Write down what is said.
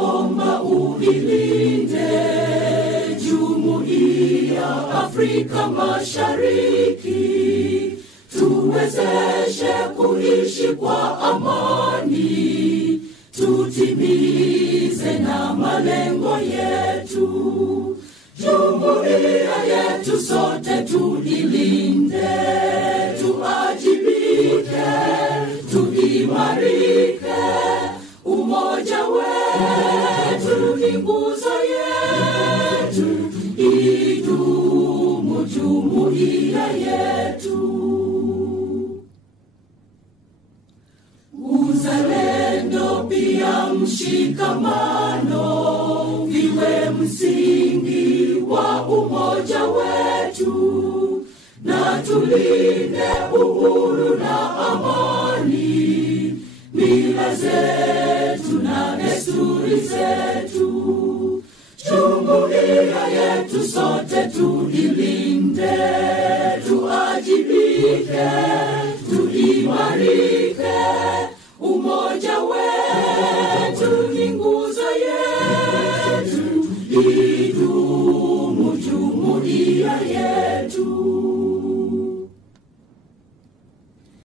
naomba uilinde Jumuiya Afrika Mashariki, tuwezeshe kuishi kwa amani, tutimize na malengo yetu. Jumuiya yetu sote tuilinde, tuajibike, tuimarike. Umoja wetu ni nguzo yetu, idumu jumuiya yetu. Uzalendo pia mshikamano viwe msingi wa umoja wetu, na tulinde uhuru na amani, mila zetu na desturi zetu. Jumuiya yetu sote tuilinde, tuajibike, tuimarike. Umoja wetu ni nguzo yetu, idumu jumuiya yetu.